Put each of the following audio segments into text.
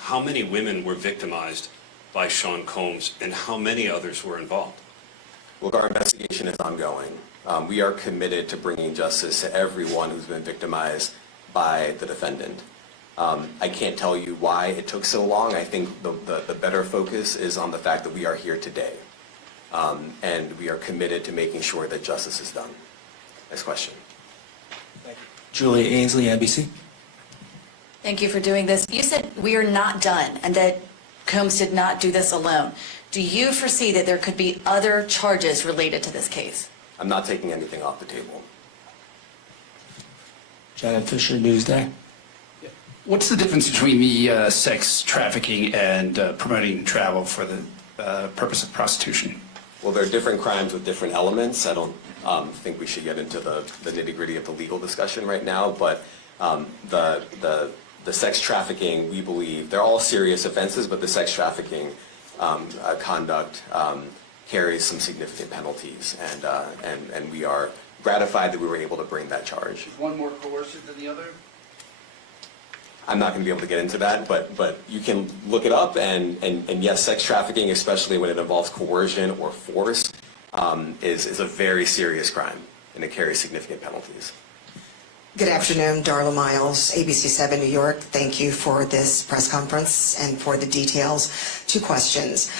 How many women were victimized by Sean Combs, and how many others were involved? Look, our investigation is ongoing. We are committed to bringing justice to everyone who's been victimized by the defendant. I can't tell you why it took so long. I think the better focus is on the fact that we are here today. And we are committed to making sure that justice is done. Next question. Thank you. Julia Ainsley, NBC. Thank you for doing this. You said we are not done and that Combs did not do this alone. Do you foresee that there could be other charges related to this case? I'm not taking anything off the table. Janet Fisher, Newsday. What's the difference between the sex trafficking and promoting travel for the purpose of prostitution? Well, there are different crimes with different elements. I don't think we should get into the nitty-gritty of the legal discussion right now, but the sex trafficking, we believe, they're all serious offenses, but the sex trafficking conduct carries some significant penalties, and we are gratified that we were able to bring that charge. Is one more coercive than the other? I'm not going to be able to get into that, but you can look it up, and yes, sex trafficking, especially when it involves coercion or force, is a very serious crime, and it carries significant penalties. Good afternoon, Darla Miles, ABC 7 New York. Thank you for this press conference and for the details. Two questions.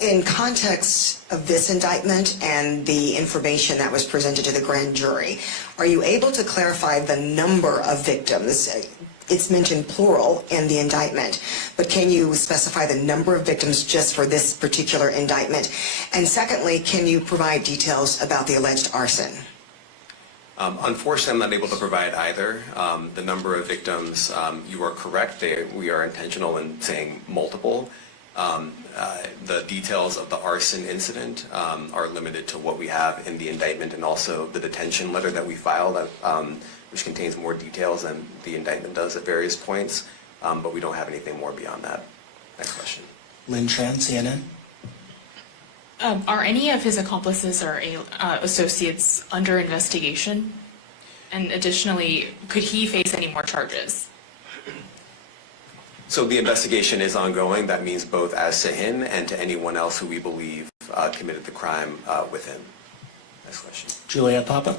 In context of this indictment and the information that was presented to the grand jury, are you able to clarify the number of victims? It's mentioned plural in the indictment, but can you specify the number of victims just for this particular indictment? And secondly, can you provide details about the alleged arson? Unfortunately, I'm not able to provide either. The number of victims, you are correct. We are intentional in saying multiple. The details of the arson incident are limited to what we have in the indictment and also the detention letter that we filed, which contains more details than the indictment does at various points, but we don't have anything more beyond that. Next question. Lynn Tran, CNN. Are any of his accomplices or associates under investigation? And additionally, could he face any more charges? So the investigation is ongoing. That means both as to him and to anyone else who we believe committed the crime with him. Next question. Juliette Papa.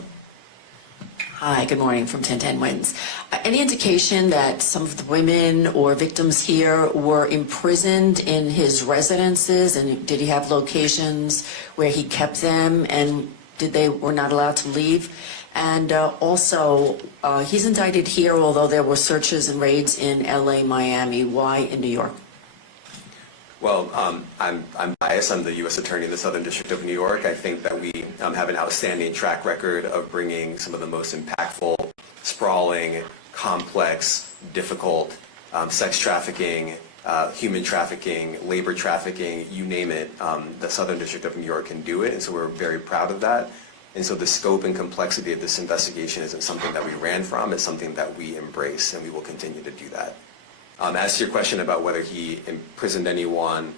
Hi, good morning from 1010 Wins. Any indication that some of the women or victims here were imprisoned in his residences, and did he have locations where he kept them, and were not allowed to leave? And also, he's indicted here, although there were searches and raids in LA, Miami. Why in New York? Well, I'm biased. I'm the U.S. Attorney in the Southern District of New York. I think that we have an outstanding track record of bringing some of the most impactful, sprawling, complex, difficult sex trafficking, human trafficking, labor trafficking, you name it. The Southern District of New York can do it, and so we're very proud of that. And so the scope and complexity of this investigation isn't something that we ran from. It's something that we embrace, and we will continue to do that. As to your question about whether he imprisoned anyone,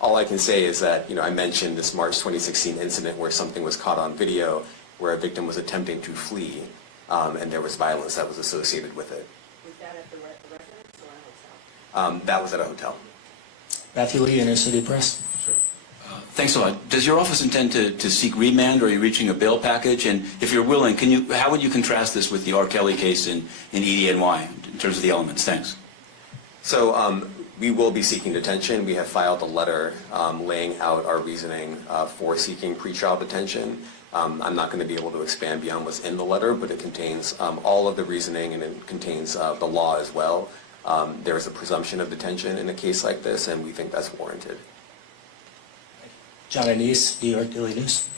all I can say is that, I mentioned this March 2016 incident where something was caught on video where a victim was attempting to flee, and there was violence that was associated with it. Was that at the residence or a hotel? That was at a hotel. Matthew Lee, Inner City Press. Thanks a lot. Does your office intend to seek remand, or are you reaching a bail package? And if you're willing, how would you contrast this with the R. Kelly case in EDNY in terms of the elements? Thanks. So we will be seeking detention. We have filed a letter laying out our reasoning for seeking pretrial detention. I'm not going to be able to expand beyond what's in the letter, but it contains all of the reasoning, and it contains the law as well. There is a presumption of detention in a case like this, and we think that's warranted. John Anise, New York Daily News.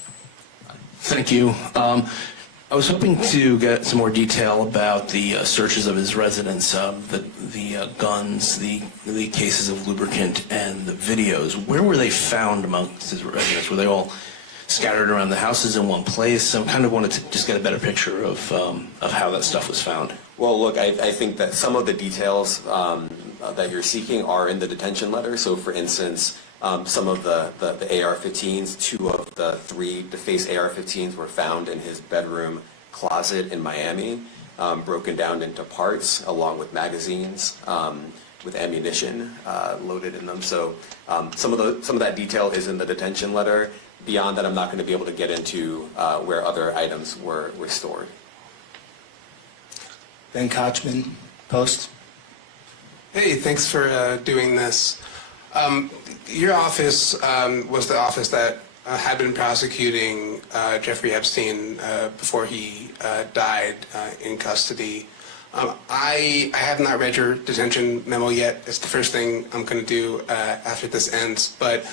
Thank you. I was hoping to get some more detail about the searches of his residence, the guns, the cases of lubricant, and the videos. Where were they found amongst his residence? Were they all scattered around the houses in one place? I kind of wanted to just get a better picture of how that stuff was found. Well, look, I think that some of the details that you're seeking are in the detention letter. So, for instance, some of the AR-15s, 2 of the 3 defaced AR-15s were found in his bedroom closet in Miami, broken down into parts along with magazines. with ammunition loaded in them. So some of that detail is in the detention letter. Beyond that, I'm not going to be able to get into where other items were stored. Ben Kochman, Post. Hey, thanks for doing this. Your office was the office that had been prosecuting Jeffrey Epstein before he died in custody. I have not read your detention memo yet. It's the first thing I'm going to do after this ends. But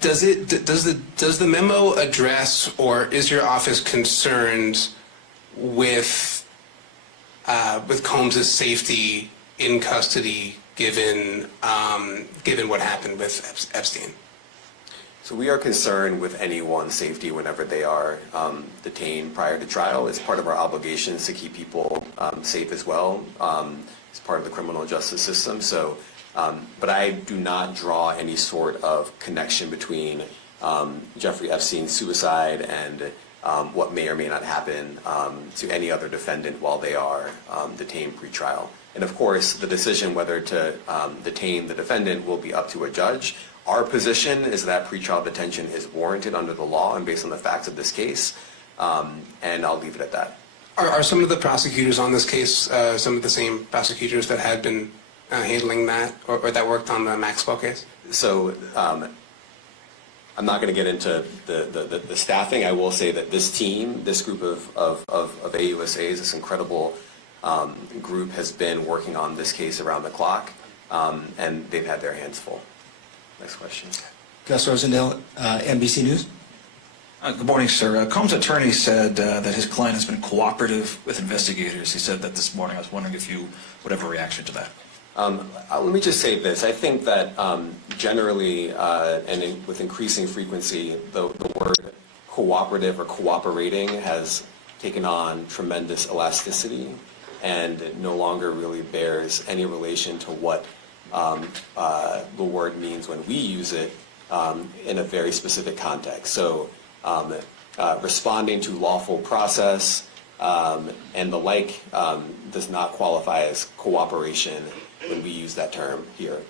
does the memo address, or is your office concerned with Combs' safety in custody, given what happened with Epstein? So we are concerned with anyone's safety whenever they are detained prior to trial. It's part of our obligations to keep people safe as well. It's part of the criminal justice system. So, but I do not draw any sort of connection between Jeffrey Epstein's suicide and what may or may not happen to any other defendant while they are detained pre-trial. And of course, the decision whether to detain the defendant will be up to a judge. Our position is that pretrial detention is warranted under the law and based on the facts of this case, and I'll leave it at that. Are some of the prosecutors on this case some of the same prosecutors that had been handling that, or that worked on the Maxwell case? So I'm not going to get into the staffing. I will say that this team, this group of AUSAs, this incredible group has been working on this case around the clock, and they've had their hands full. Next question. Gus Rosendale, NBC News. Good morning, sir. Combs' attorney said that his client has been cooperative with investigators. He said that this morning. I was wondering if you would have a reaction to that. Let me just say this. I think that generally and with increasing frequency, the word cooperative or cooperating has taken on tremendous elasticity and it no longer really bears any relation to what the word means when we use it in a very specific context. So responding to lawful process and the like does not qualify as cooperation when we use that term here.